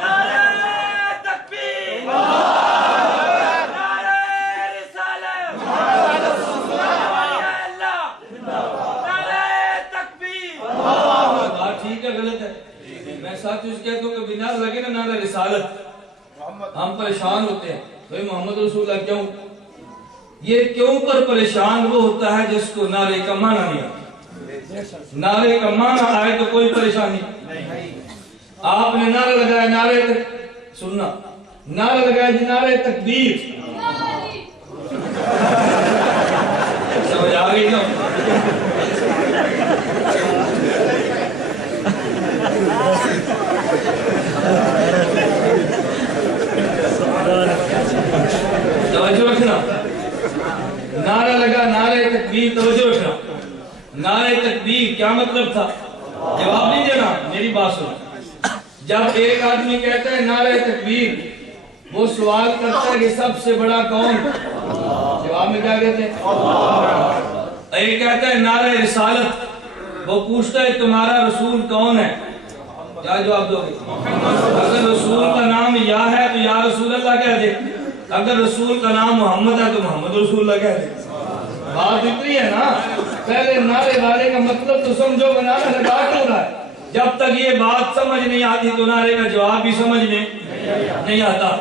نعرہ تکبیر، نعرہ رسالت، نعرہ تکبیر۔ بات ٹھیک ہے غلط ہے؟ میں ساتھ اس کہتا ہوں کہ بنا لگے نا نعرہ رسالت، ہم پریشان ہوتے ہیں بھئی محمد رسول اللہ کیوں؟ یہ کیوں پر پریشان وہ ہوتا ہے جس کو نعرے کا معنی نہیں آتا۔ نعرے کا معنی آئے تو کوئی پریشانی نہیں۔ آپ نے نعرہ لگایا نعرے سننا، نعرہ لگایا جی نعرے تکبیر، سمجھ آ گئی نا؟ توجہ رکھنا، نعرہ لگا نعرہ تکبیر، توجہ رکھنا۔ نعرہ تکبیر کیا مطلب تھا؟ جواب نہیں دینا، میری بات سنو۔ جب ایک آدمی کہتا ہے نعرہ تکبیر، وہ سوال کرتا ہے کہ سب سے بڑا کون؟ جواب میں کیا کہتے ہیں؟ ایک کہتا ہے نعرہ رسالت، وہ پوچھتا ہے تمہارا رسول کون ہے؟ کیا جواب دو گے؟ اگر رسول کا نام یا ہے تو یا رسول اللہ کہہ دے، اگر رسول کا نام محمد ہے تو محمد رسول اللہ کہہ دے۔ بات اتنی ہے نا، پہلے نعرے والے کا مطلب تو سمجھو، نعرہ لگا کیوں رہا ہے؟ جب تک یہ بات سمجھ نہیں آتی تو نعرے کا جواب بھی سمجھ میں نہیں آتا۔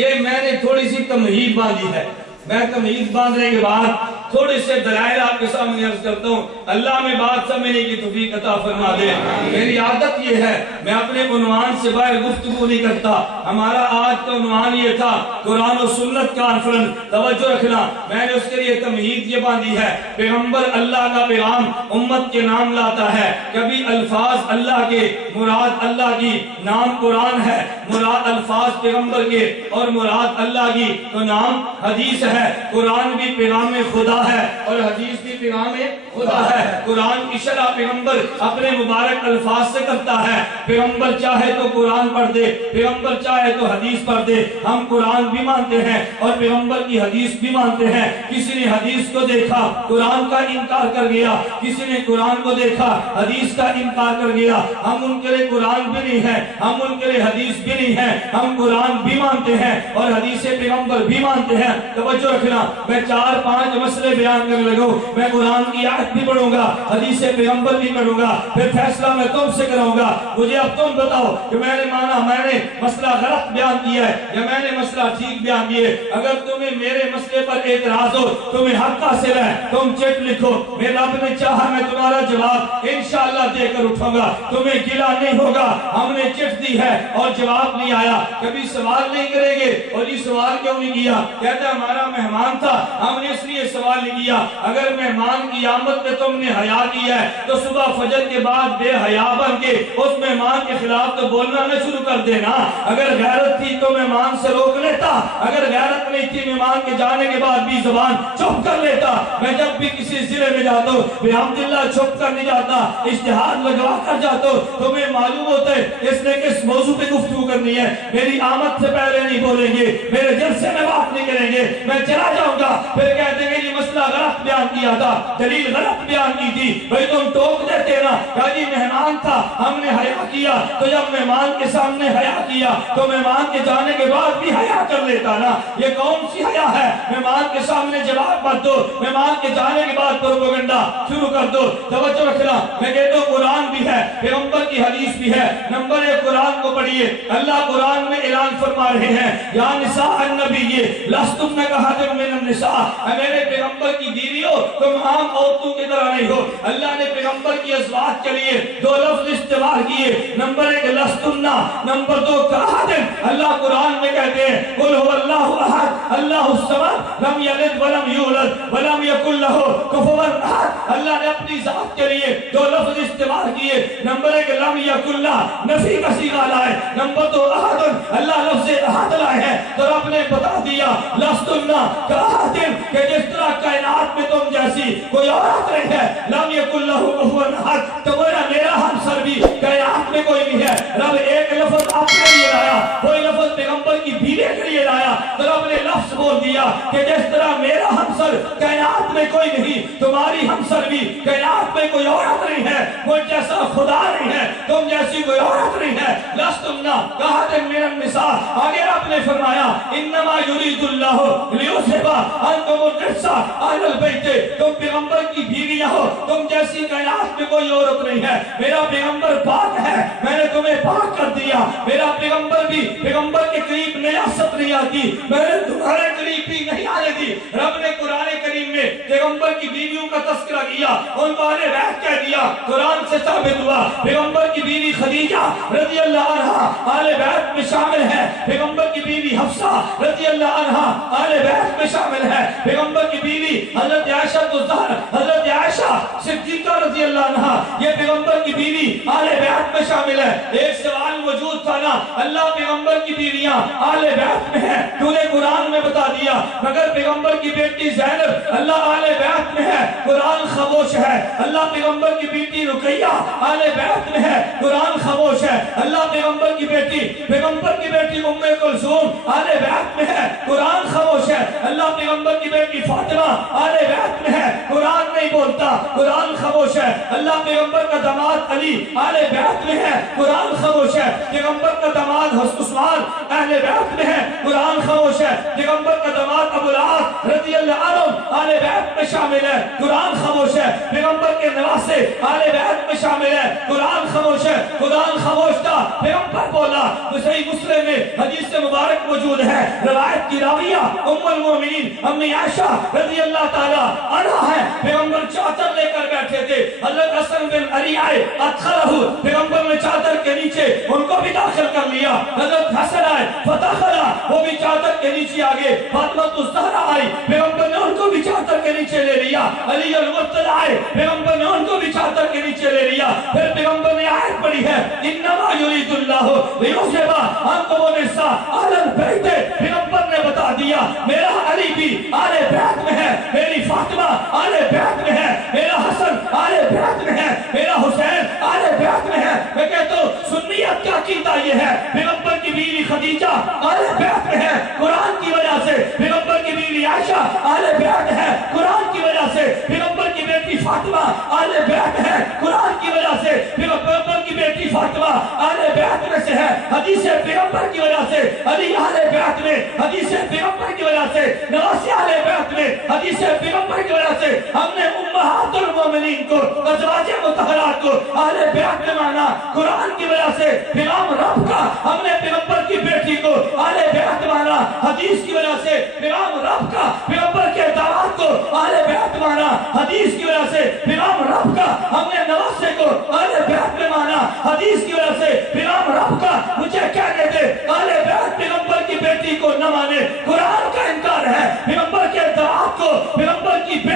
یہ میں نے تھوڑی سی تمہید باندھی ہے، میں تمہید باندھنے کے بعد تھوڑے سے دلائل آپ کے سامنے عرض کرتا ہوں، اللہ میں بات سمجھنے کی توفیق عطا فرما دے۔ میری عادت یہ ہے میں اپنے عنوان سے باہر گفتگو نہیں کرتا۔ ہمارا آج کا عنوان یہ تھا قرآن و سنت کانفرنس، توجہ رکھنا۔ میں نے اس کے لیے تمہید یہ باندھی ہے، پیغمبر اللہ کا پیغام امت کے نام لاتا ہے، کبھی الفاظ اللہ کے، مراد اللہ کی، نام قرآن ہے، مراد الفاظ پیغمبر کے، اور مراد اللہ کی تو نام حدیث ہے۔ قرآن بھی پیغام خدا ہے اور حدیث بھی پیغام خدا ہے۔ قرآن کی شرح پیغمبر اپنے مبارک الفاظ سے کرتا ہے، پیغمبر چاہے تو قرآن پڑھ دے، پیغمبر چاہے تو حدیث پڑھ دے۔ ہم قرآن بھی مانتے ہیں اور پیغمبر کی حدیث بھی مانتے ہیں۔ کسی نے حدیث کو دیکھا قرآن کا انکار کر گیا، کسی نے قرآن کو دیکھا حدیث کا انکار کر گیا۔ ہم ان کے لیے قرآن بھی نہیں ہے، ہم ان کے لیے حدیث بھی نہیں ہے، ہم قرآن بھی مانتے ہیں اور حدیث پیغمبر بھی مانتے ہیں۔ توجہ رکھنا، میں 4-5 مسئلے بیان کرنے لگوں، میں قرآن کی آیت بھی پڑھوں گا، حدیث پیغمبر بھی پڑھوں گا، پھر فیصلہ میں تم سے کراؤں گا۔ مجھے اب تم بتاؤ کہ میں نے مانا میں نے مسئلہ غلط بیان کیا ہے یا میں نے مسئلہ ٹھیک بیان کیا ہے۔ اگر تمہیں میرے مسئلے پر اعتراض ہو، تمہیں حق حاصل ہے، تم چٹ لکھو، میرے رب نے چاہا میں تمہارا جواب انشاءاللہ دے کر اٹھوں گا، تمہیں گلا نہیں ہوگا۔ ہم نے چٹ دی ہے اور جواب نہیں آیا، کبھی سوال نہیں کریں گے اور یہ سوال کیوں نہیں کیا؟ کہتا ہمارا مہمان تھا، ہم نے اس لیے سوال سوال نہیں کیا اگر مہمان کی آمد میں تم نے حیا کیا ہے تو صبح فجر کے بعد بے حیا بن کے اس مہمان کے خلاف تو بولنا نہ شروع کر دینا اگر غیرت تھی تو مہمان سے روک لیتا اگر غیرت نہیں تھی مہمان کے جانے کے بعد بھی زبان چپ کر لیتا میں جب بھی کسی ضلع میں جاتا ہوں الحمدللہ چھپ کر نہیں جاتا اشتہار لگوا کر جاتا ہوں تمہیں معلوم ہوتا ہے اس نے کس موضوع پہ گفتگو کرنی ہے میری آمد سے پہلے نہیں بولیں گے میرے جلسے میں بات نہیں کریں گے میں چلا جاؤں گا پھر کہتے ہیں یہ مسئلہ غلط بیان کیا تھا دلیل غلط بیان کی تھی بھئی تم ٹوک دیتے نا کہا جی مہمان تھا ہم نے حیا کیا تو جب مہمان کے سامنے حیا کیا تو مہمان کے جانے کے بعد بھی حیا کر لیتا نا یہ کون سی حیا ہے مہمان کے سامنے جواب مت دو مہمان کے جانے کے بعد پروپیگنڈا شروع کر دو توجہ رکھنا میں کہتا ہوں قرآن بھی ہے پیغمبر کی حدیث بھی ہے نمبر 1 قرآن کو پڑھیے اللہ قرآن میں اعلان فرما رہے ہیں یا نساء النبی لستن کاحد من النساء اے میرے پیغمبر کی بیویوں تم عام عورتوں کی طرح نہیں ہو اللہ نے پیغمبر کی ازواج کے لیے 2 لفظ استعمال کیے نمبر 1 لستن نمبر 2 کاحد اللہ قرآن میں کہتے ہیں قل هو اللہ احد اللہ الصمد لم یلد ولم یولد ولم یکن له کفوا احد اللہ نے اپنی ذات کے لیے 2 لفظ استعمال کیے نمبر 1 لم یکن له نفی کا صیغہ لائے نمبر 2 احد اللہ لفظ احد لائے ہیں تو رب نے بتا دیا لستن کاحد کہ جس طرح کائنات میں تم جیسی کوئی عورت نہیں ہے لم یکن له کفوا احد تو میرا ہمسر بھی کائنات میں کوئی نہیں ہے رب ایک لفظ اپنے لیے لایا کوئی لفظ پیغمبر کی بیوی کے لیے لایا تو رب نے لفظ بول دیا کہ جس طرح میرا ہمسر کائنات میں کوئی نہیں تمہاری ہمسر بھی کائنات میں کوئی عورت نہیں ہے کوئی جیسا خدا نہیں ہے تم جیسی کوئی عورت نہیں ہے لستن کاحد من النساء آگے رب نے فرمایا انما یرید اللہ لیذھب عنکم الرجس اہل البیت تم پیغمبر کی بیویاں ہو تم جیسی کائنات میں کوئی عورت نہیں ہے میرا پیغمبر پاک ہے میں نے تمہیں پاک کر دیا میرا پیغمبر بھی پیغمبر کے قریب نیاست نہیں آتی میں نے تمہارے قریب بھی نہیں آنے دی رب نے قرآن کریم میں پیغمبر کی بیویوں کا تذکرہ کیا ان کو اہل بیت کہہ دیا قرآن سے ثابت ہوا پیغمبر کی بیوی خدیجہ رضی اللہ عنہا اہل بیت میں شامل ہے پیغمبر کی بیوی حفصہ رضی اللہ عنہا اہل بیت میں شامل ہے پیغمبر کی بیوی حضرت عائشہ الزہرا حضرت عائشہ صدیقہ رضی اللہ عنہا یہ پیغمبر کی بیوی اہل بیت میں شامل ہے ایک سوال موجود تھا نا اللہ پیغمبر کی بیویاں اہل بیت میں ہے تو نے قرآن میں بتا دیا مگر پیغمبر کی بیٹی زینب اللہ اہل بیت میں ہے قرآن خاموش ہے اللہ پیغمبر کی بیٹی رقیہ اہل بیت میں ہے قرآن خاموش ہے اللہ پیغمبر کی بیٹی ام کلثوم اہل بیت میں ہے قرآن خاموش ہے اللہ پیغمبر کی بیٹی فاطمہ اہل بیت میں ہے قرآن نہیں بولتا قرآن خاموش ہے اللہ پیغمبر کا داماد علی اہل بیت میں ہے قرآن خاموش ہے پیغمبر کا داماد عثمان اہل بیت میں ہے قرآن خاموش ہے پیغمبر کا داماد ابو العاص رضی اللہ عنہ اہل بیت میں شامل ہے قرآن خاموش ہے پیغمبر کے نواسے اہل بیت میں شامل ہے قرآن خاموش ہے قرآن خاموش تھا پیغمبر بولا تو صحیح مسلم میں حدیث مبارک موجود ہے روایت کی راویہ ام المومنین امی عائشہ رضی اللہ تعالی عنہا ہے پیغمبر چادر لے کر بیٹھے تھے حضرت حسن بن علی آئے ادخلہ پیغمبر نے چادر کے نیچے ان کو بھی داخل کر لیا حضرت حسن آئے فتح وہ بھی چادر کے نیچے آگے فاطمہ الزہرا آئی پیغمبر نے ان کو بھی چادر کے نیچے لے لیا علی المرتضی آئے پیغمبر نے ان کو بھی چادر کے نیچے لے لیا پھر پیغمبر نے آیت پڑھی ہے انما یرید اللہ لیذھب عنکم الرجس اہل البیت پیغمبر نے بتا دیا میرا علی بھی اہل بیت میں ہے میری فاطمہ اہل بیت میں ہے میرا حسن اہل بیت میں ہے میرا حسین اہل بیت میں ہے میں کہتا ہوں سنیت کا عقیدہ یہ ہے پیغمبر کی بیوی خدیجہ اہل بیت میں ہے قرآن کی وجہ سے پیغمبر کی بیوی عائشہ اہل بیت ہے قرآن کی وجہ سے پیغمبر کی بیٹی فاطمہ اہل بیت ہے قرآن کی وجہ سے پیغمبر کی بیٹی فاطمہ اہل بیت میں سے ہے حدیث پیغمبر کی وجہ سے علی اہل بیت میں حدیث پیغمبر کی وجہ سے نواسی اہل بیت میں حدیث پیغمبر کی وجہ سے ہم نے امہات المومنین کو ازواج مطہرات کو اہل بیت میں مانا قرآن کی وجہ سے پیغام رب کا ہم نے پیغمبر کی بیٹی کو اہل بیت مانا حدیث کی وجہ سے پیغام رب کا پیغمبر کے داماد کو اہل بیت مانا حدیث کی وجہ سے پیغام رب کا ہم نے نواسے کو اہل بیت میں مانا حدیث کی وجہ سے پیغام رب کا مجھے کہنے دے اہل بیت پیغمبر کی بیٹی کو نہ مانے قرآن کا انکار ہے پیغمبر کے داماد کو پیغمبر کی بیٹی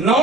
9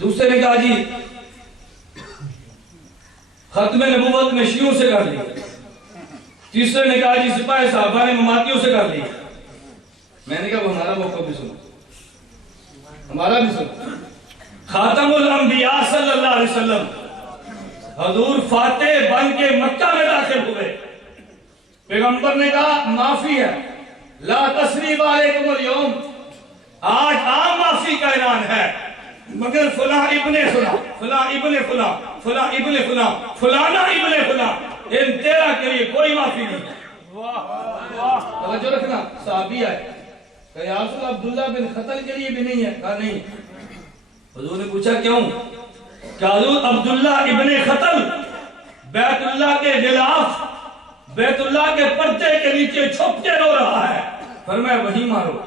دوسرے نے کہا جی ختم نبوت میں شیعوں سے کر لی. تیسرے نے کہا جی سپاہی صحابہ نے مماتیوں سے کر لی. میں نے کہا وہ ہمارا موقع بھی سنو, ہمارا بھی سنو. خاتم الانبیاء صلی اللہ علیہ وسلم حضور فاتح بن کے مکہ میں داخل ہوئے. پیغمبر نے کہا معافی ہے, لا تثریب علیکم اليوم, آج عام معافی کا اعلان ہے, مگر فلاں ابن فلاں, فلاں ابن فلاں, فلاں ابن فلاں, فلانا ابن فلاں, ان 13 کے لیے کوئی معافی نہیں. توجہ رکھنا. صحابی آئے کہ یا رسول اللہ عبداللہ بن خطل کے لیے بھی نہیں ہے. کہا نہیں. حضور نے پوچھا کیوں؟ کہ حضور عبداللہ ابن خطل بیت اللہ کے خلاف بیت اللہ کے پردے کے نیچے چھپ کے رو رہا ہے. فرمایا وہی مارو.